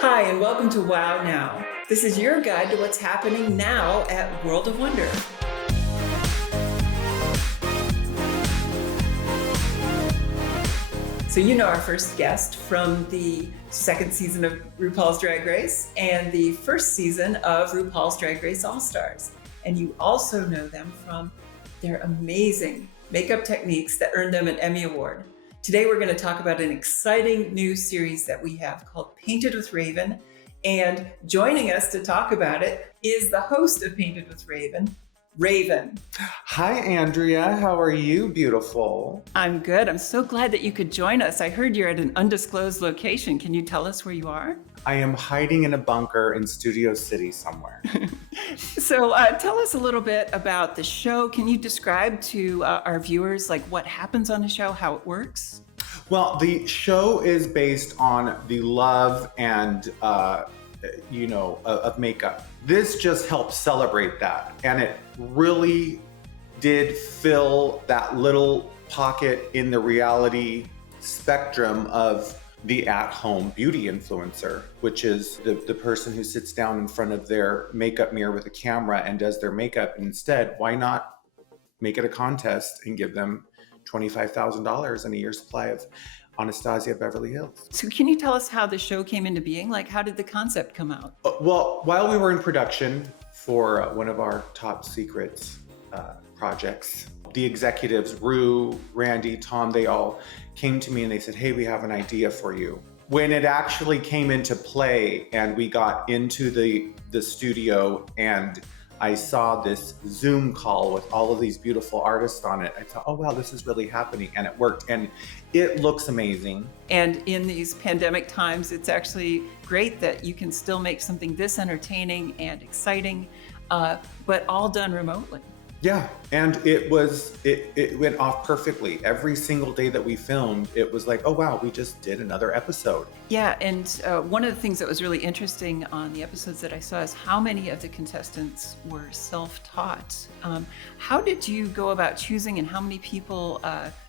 Hi, and welcome to Wow Now. This is your guide to what's happening now at World of Wonder. So, you know our first guest from the second season of RuPaul's Drag Race and the first season of RuPaul's Drag Race All-Stars. And you also know them from their amazing makeup techniques that earned them an Emmy Award. Today, we're going to talk about an exciting new series that we have called Painted with Raven. And joining us to talk about it is the host of Painted with Raven, Raven. Hi, Andrea. How are you, beautiful? I'm good. I'm so glad that you could join us. I heard you're at an undisclosed location. Can you tell us where you are? I am hiding in a bunker in Studio City somewhere. So tell us a little bit about the show. Can you describe to our viewers like what happens on the show, how it works? Well, the show is based on the love and, of makeup. This just helps celebrate that. And it really did fill that little pocket in the reality spectrum of the at-home beauty influencer, which is the person who sits down in front of their makeup mirror with a camera and does their makeup. And instead, why not make it a contest and give them $25,000 and a year's supply of Anastasia Beverly Hills. So can you tell us how the show came into being? Like, how did the concept come out? Well, while we were in production for one of our top secrets projects, the executives, Rue, Randy, Tom, they all came to me and they said, hey, we have an idea for you. When it actually came into play and we got into the studio and I saw this Zoom call with all of these beautiful artists on it, I thought, oh, wow, this is really happening. And it worked. And it looks amazing. And in these pandemic times, it's actually great that you can still make something this entertaining and exciting, but all done remotely. Yeah, and it went off perfectly. Every single day that we filmed, it was like, oh wow, we just did another episode. Yeah, and one of the things that was really interesting on the episodes that I saw is how many of the contestants were self-taught. How did you go about choosing, and how many people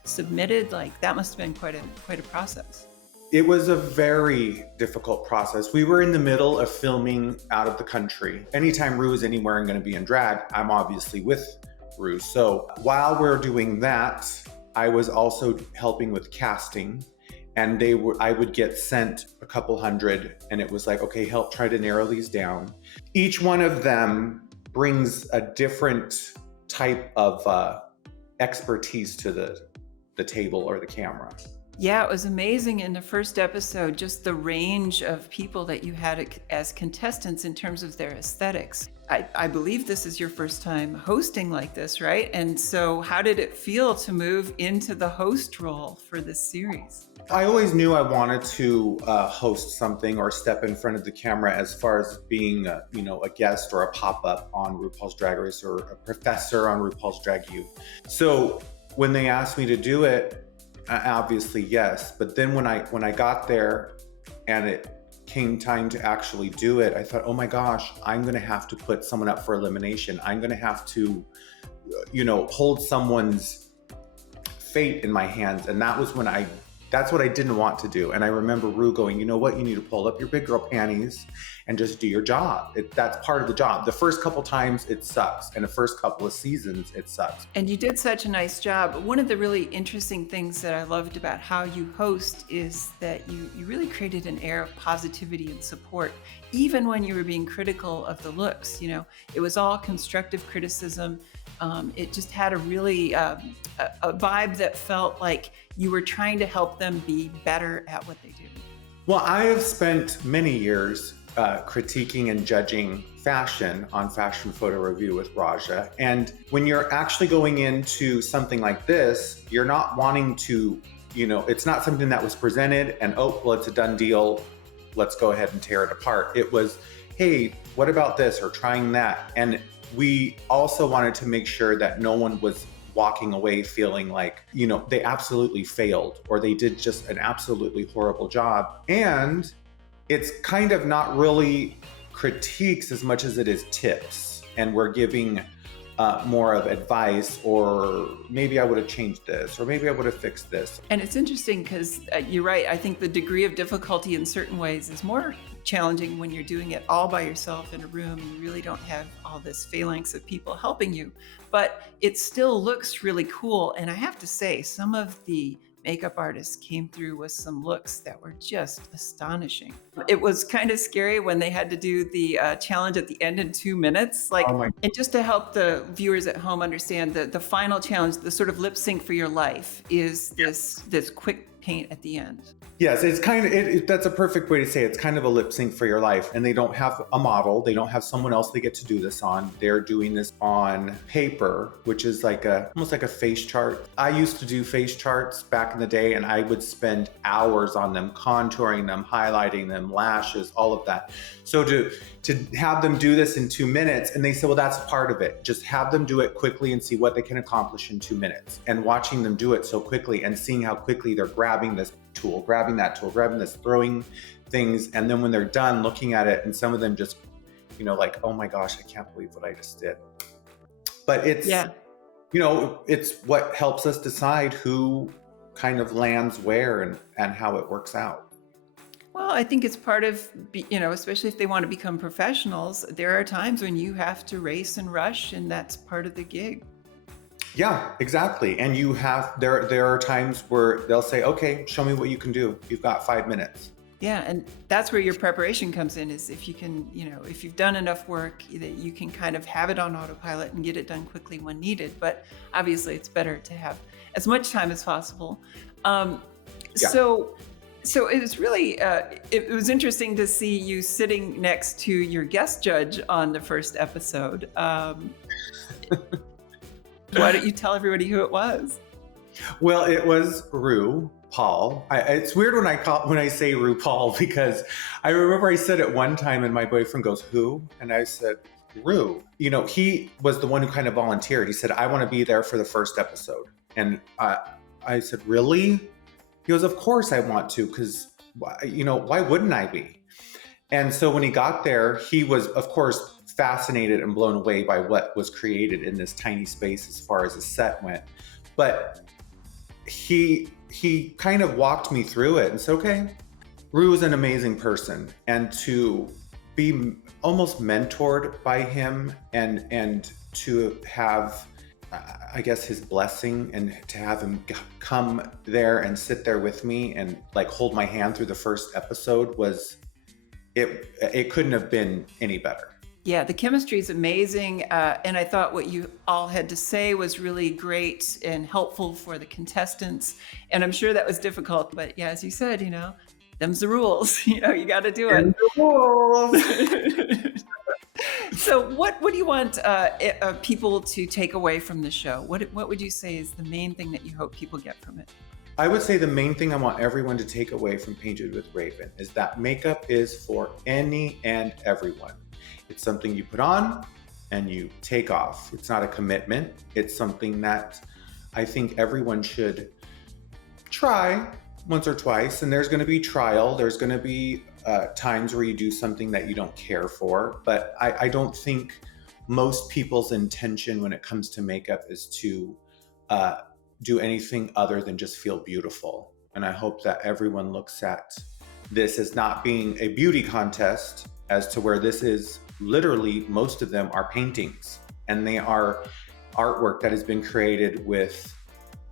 submitted? Like, that must have been quite a process. It was a very difficult process. We were in the middle of filming out of the country. Anytime Rue is anywhere and going to be in drag, I'm obviously with Rue. So while we're doing that, I was also helping with casting, and I would get sent a couple hundred, and it was like, okay, help try to narrow these down. Each one of them brings a different type of expertise to the table or the camera. Yeah, it was amazing in the first episode, just the range of people that you had as contestants in terms of their aesthetics. I believe this is your first time hosting like this, right? And so how did it feel to move into the host role for this series? I always knew I wanted to host something or step in front of the camera as far as being a guest or a pop-up on RuPaul's Drag Race or a professor on RuPaul's Drag U. So when they asked me to do it, obviously, yes. But then when I got there and it came time to actually do it, I thought, oh my gosh, I'm going to have to put someone up for elimination. I'm going to have to, hold someone's fate in my hands. And that was that's what I didn't want to do. And I remember Rue going, you know what? You need to pull up your big girl panties and just do your job. That's part of the job. The first couple times it sucks. And the first couple of seasons it sucks. And you did such a nice job. One of the really interesting things that I loved about how you host is that you really created an air of positivity and support, even when you were being critical of the looks. It was all constructive criticism. It just had a really a vibe that felt like you were trying to help them be better at what they do. Well, I have spent many years critiquing and judging fashion on Fashion Photo Review with Raja. And when you're actually going into something like this, you're not wanting to, it's not something that was presented and, oh, well, it's a done deal. Let's go ahead and tear it apart. It was, hey, what about this or trying that? And we also wanted to make sure that no one was walking away feeling like, they absolutely failed or they did just an absolutely horrible job. And it's kind of not really critiques as much as it is tips. And we're giving more of advice, or maybe I would have changed this, or maybe I would have fixed this. And it's interesting because you're right. I think the degree of difficulty in certain ways is more challenging when you're doing it all by yourself in a room and you really don't have all this phalanx of people helping you. But it still looks really cool. And I have to say, some of the makeup artists came through with some looks that were just astonishing. It was kind of scary when they had to do the challenge at the end in 2 minutes. Like, Oh my and just to help the viewers at home understand, the final challenge, the sort of lip sync for your life, is this quick paint at the end. Yes, it's kind of, that's a perfect way to say it. It's kind of a lip sync for your life. And they don't have a model. They don't have someone else they get to do this on. They're doing this on paper, which is like almost like a face chart. I used to do face charts back in the day, and I would spend hours on them, contouring them, highlighting them, lashes, all of that. So to have them do this in 2 minutes, and they said, well, that's part of it. Just have them do it quickly and see what they can accomplish in 2 minutes. And watching them do it so quickly and seeing how quickly they're grabbing this tool, grabbing that tool, grabbing this, throwing things. And then when they're done looking at it, and some of them just, like, oh my gosh, I can't believe what I just did. But it's, it's what helps us decide who kind of lands where and how it works out. Well, I think it's part of, especially if they want to become professionals, there are times when you have to race and rush, and that's part of the gig. Yeah, exactly. And there are times where they'll say, okay, show me what you can do. You've got 5 minutes. Yeah. And that's where your preparation comes in, is if you can, if you've done enough work that you can kind of have it on autopilot and get it done quickly when needed. But obviously it's better to have as much time as possible. So it was really, it was interesting to see you sitting next to your guest judge on the first episode. Why don't you tell everybody who it was? Well, it was RuPaul. It's weird when I say RuPaul, because I remember I said it one time and my boyfriend goes, who? And I said, Ru. He was the one who kind of volunteered. He said, I want to be there for the first episode. And I said, really? He goes, of course I want to, because, why wouldn't I be? And so when he got there, he was, of course, fascinated and blown away by what was created in this tiny space as far as the set went. But he kind of walked me through it and said, okay, Ru is an amazing person. And to be almost mentored by him and to have, I guess, his blessing, and to have him come there and sit there with me and like hold my hand through the first episode it couldn't have been any better. Yeah, the chemistry is amazing. And I thought what you all had to say was really great and helpful for the contestants. And I'm sure that was difficult. But yeah, as you said, them's the rules. You got to do it. The rules. So what do you want people to take away from the show? What would you say is the main thing that you hope people get from it? I would say the main thing I want everyone to take away from Painted with Raven is that makeup is for any and everyone. It's something you put on and you take off. It's not a commitment. It's something that I think everyone should try once or twice. And there's going to be trial. There's going to be times where you do something that you don't care for. But I don't think most people's intention when it comes to makeup is to do anything other than just feel beautiful. And I hope that everyone looks at this as not being a beauty contest, as to where this is literally, most of them are paintings, and they are artwork that has been created with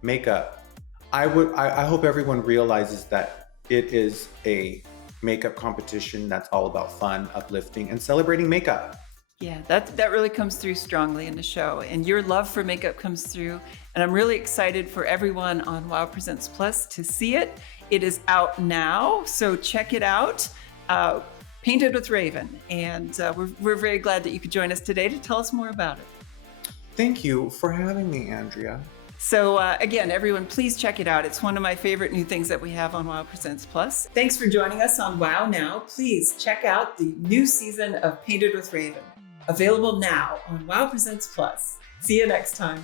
makeup. I hope everyone realizes that it is a makeup competition that's all about fun, uplifting, and celebrating makeup. Yeah, that really comes through strongly in the show, and your love for makeup comes through. And I'm really excited for everyone on Wow Presents Plus to see it. It is out now, so check it out. Painted with Raven. And we're very glad that you could join us today to tell us more about it. Thank you for having me, Andrea. So again, everyone, please check it out. It's one of my favorite new things that we have on Wow Presents Plus. Thanks for joining us on Wow Now. Please check out the new season of Painted with Raven. Available now on Wow Presents Plus. See you next time.